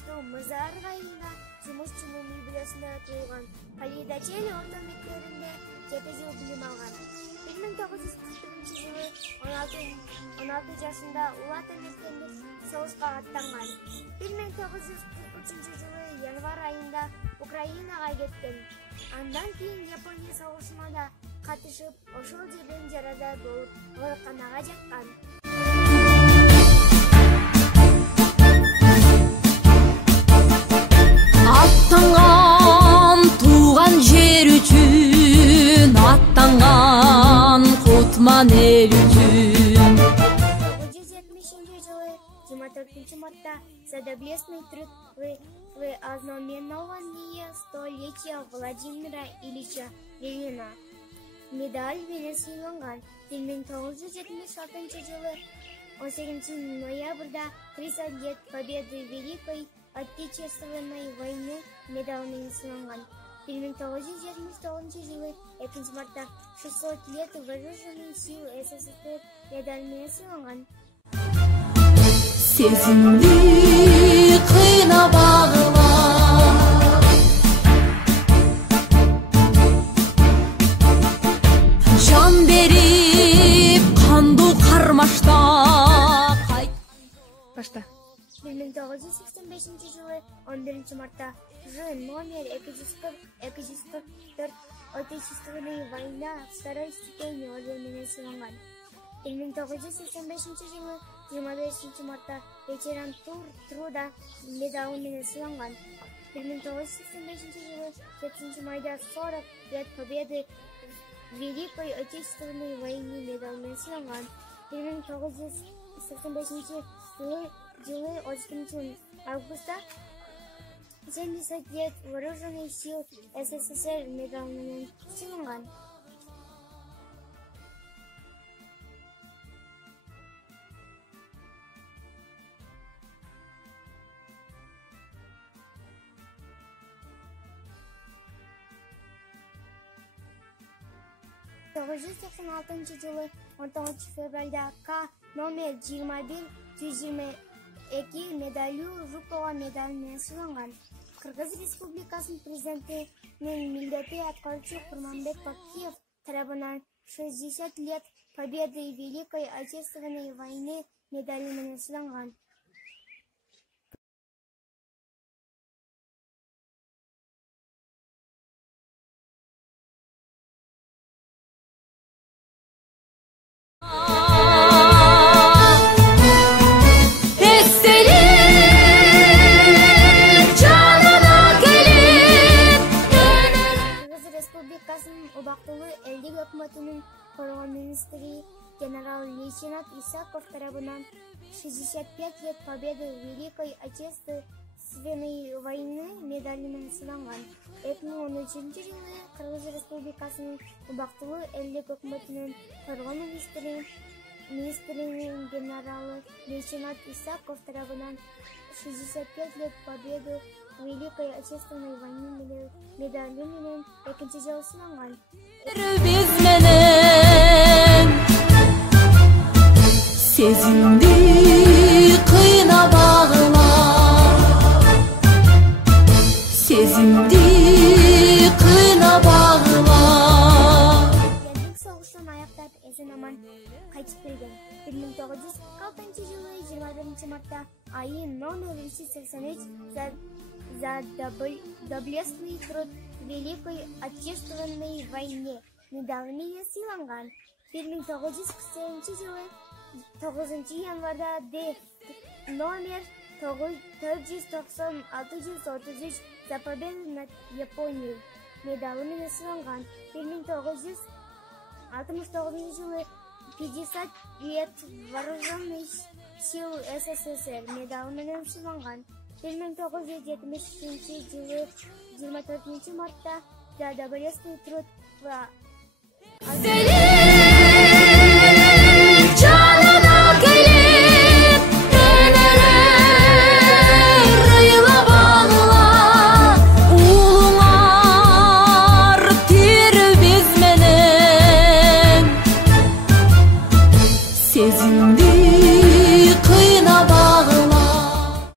Ачтуу Мызар айында жумушчунун үй-бүлөсүндө туулган. Калидачел орто мектебинде 7 жыл билим алган. 1941-жылы 16 жашында Улуу Ата мектебинде согушка аттанган. 1943-жылы январ айында Украинага кеткен. Андан кийин Япония согушуна да катышып, ошол жерден жарадар болуп, ооруканага жаткан. Аттанган тууган жер үчүн, аттанган кутман эл үчүн. 1970-жылы 24-мартта Задоблестный труд в ознаменовании 100-летия Владимира Ильича Ленина медаль менен сыйланган. 1976-жылы 18 ноябрда 30 лет победы Великой Отечественной войны медаль менен сыйланган. 1979-жылы 2 мартта 600 лет вооруженных сил СССР медаль менен сыйланган. Сезимди кыйна багыла, жан берип кандуу кармашта. Башта. 1985-жылы 11 мартта Ж номер 244 Отечественная война второй степени орденімен сыйланган. 1985-жылы 25 мартта ветеран труда медалімен сыйланган. 1985-жылы 7 майда 40 лет победы Великой Отечественной войны медалімен сыйланган. 1985 жылы 11 августа 70 лет вооруженных сил СССР медалімен сыйланган. жылы 19 февралда К номер 21-122 медалю Жукова медалімен сыйланган. Кыргыз Республикасынын президентинин милдети аткаруучу Курманбек Бакиев тарабынан 60 лет победы Великой Отечественной войны медалімен сыйланган. Убактылуу элдик өкмөтүнүн коргоо министри генерал-лейтенант Исаков тарабынан 65 лет победы Великой Отечественной войны медалімен сыйланган. 2013-жылы Кыргыз Республикасынын убактылуу элдик өкмөтүнүн коргоо министринин генерал-лейтенант Исаков тарабынан 65 лет победы Великой Отечественной войны медали менен экинчи жолу сыйланган. Биз менен сезимди кыйна багыла, сезимди кыйна багыла. Элдик согуштан аяктап эсен-аман кайтып келген. 1946-жылы 21 мартта АИ номер 383 Задоблестный труд в Великой Отечественной войне медалімен сыйланган. 1947-жылы 9 январда Д номер 496-33 за победу над Японией медалімен сыйланган. 1969-жылы 50 лет вооруженных сил СССР медалімен сыйланган. 1970-жылы 24 мартта Задоблестный труд в Сезимди